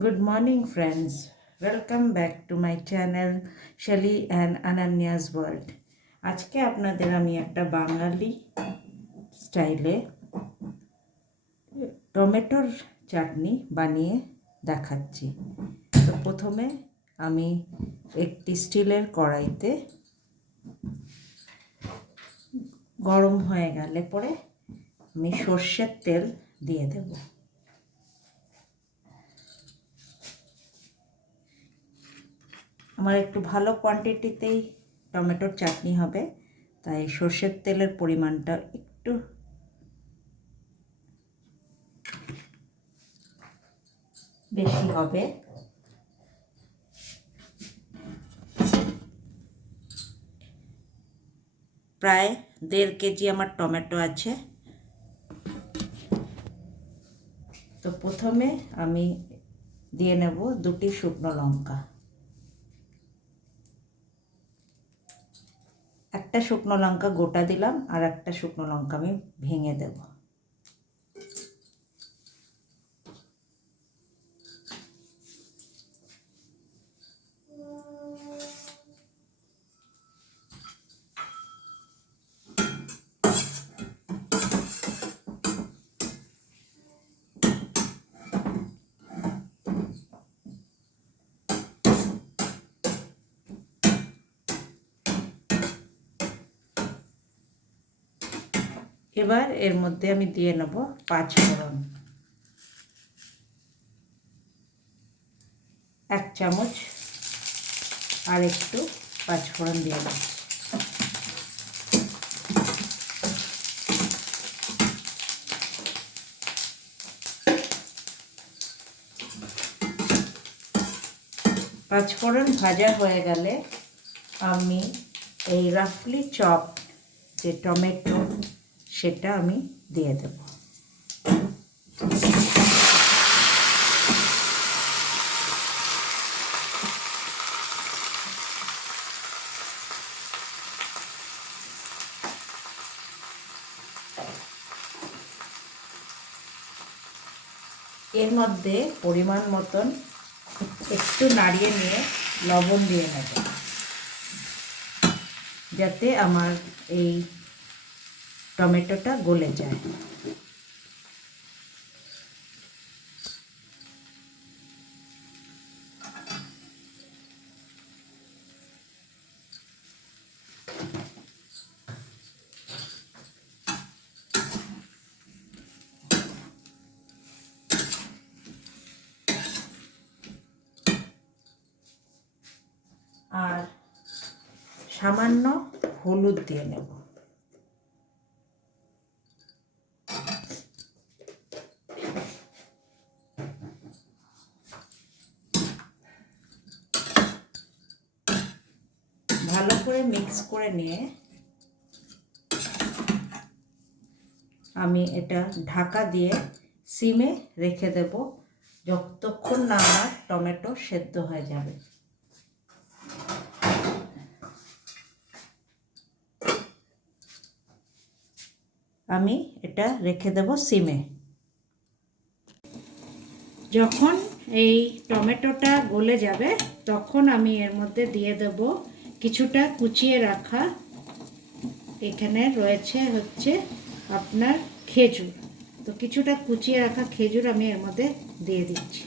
Good morning, friends. Welcome back to my channel Shelly and Ananya's World. আজকে আপনাদের আমি একটা বাঙালি স্টাইলে টমেটোর চাটনি বানিয়ে দেখাচ্ছি। তো প্রথমে আমি একটি স্টিলের কড়াইতে গরম হয়ে গেলে পরে আমি সর্ষের তেল দিয়ে দেব। আমার একটু ভালো কোয়ান্টিটিতেই টমেটোর চাটনি হবে, তাই সর্ষের তেলের পরিমাণটা একটু বেশি হবে। প্রায় 1.5 কেজি আমার টমেটো আছে। তো প্রথমে আমি দিয়ে নেব 2টি শুকনো লঙ্কা। একটা শুকনো লঙ্কা গোটা দিলাম আর একটা শুকনো লঙ্কা আমি ভেঙে দেব। এবার এর মধ্যে আমি দিয়ে নেব 5 ফোড়ন, 1 চামচ আর একটু 5 ফোড়ন দিয়ে দেব। পাঁচ ফোড়ন ভাজা হয়ে গেলে আমি এই রাফলি চপ যে টমেটো সেটা আমি দিয়ে দেব। এর মধ্যে পরিমাণ মতন একটু নাড়িয়ে নিয়ে লবণ দিয়ে নেব, যাতে আমার এই টমেটোটা গলে যায়। আর সামান্য হলুদ দিয়ে নেব। ভালো করে মিক্স করে নিয়ে আমি এটা ঢাকা দিয়ে সিমে রেখে দেব যতক্ষণ না আমার টমেটো সেদ্ধ হয়ে যাবে। আমি এটা রেখে দেব সিমে। যখন এই টমেটোটা গলে যাবে তখন আমি এর মধ্যে দিয়ে দেব কিছুটা কুচিয়ে রাখা, এখানে রয়েছে হচ্ছে আপনার খেজুর। তো কিছুটা কুচিয়ে রাখা খেজুর আমি এর মধ্যে দিয়ে দিচ্ছি।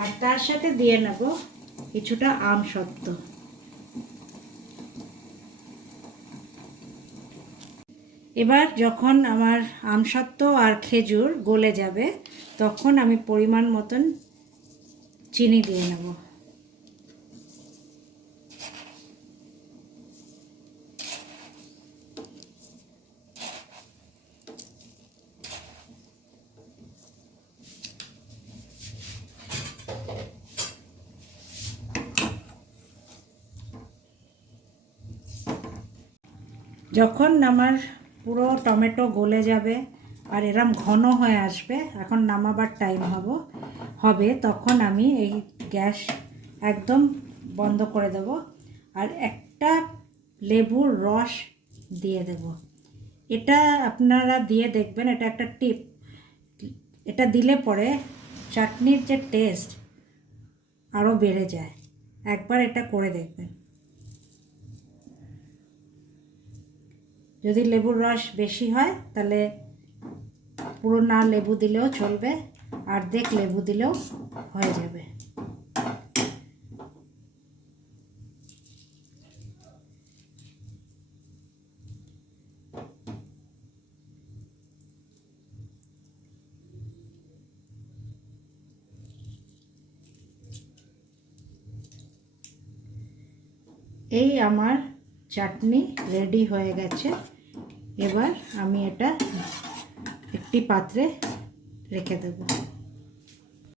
আর তার সাথে দিয়ে নেব কিছুটা আমসত্ত্ব। এবার যখন আমার আমসত্ত্ব আর খেজুর গলে যাবে তখন আমি পরিমাণ মতন চিনি দিয়ে নেব। যখন আমার পুরো টমেটো গলে যাবে আর এরম ঘন হয়ে আসবে, এখন নামাবার টাইম হবে, তখন আমি এই গ্যাস একদম বন্ধ করে দেব আর একটা লেবুর রস দিয়ে দেব। এটা আপনারা দিয়ে দেখবেন, এটা একটা টিপ। এটা দিলে পরে চাটনির যে টেস্ট আরও বেড়ে যায়। একবার এটা করে দেখবেন। যদি লেবুর রস বেশি হয় তাহলে পুরো না লেবু দিলেও চলবে, অর্ধেক লেবু দিলেও হয়ে যাবে। এই আমার চাটনি রেডি হয়ে গেছে। এবার আমি এটা একটি পাত্রে রেখে দেব।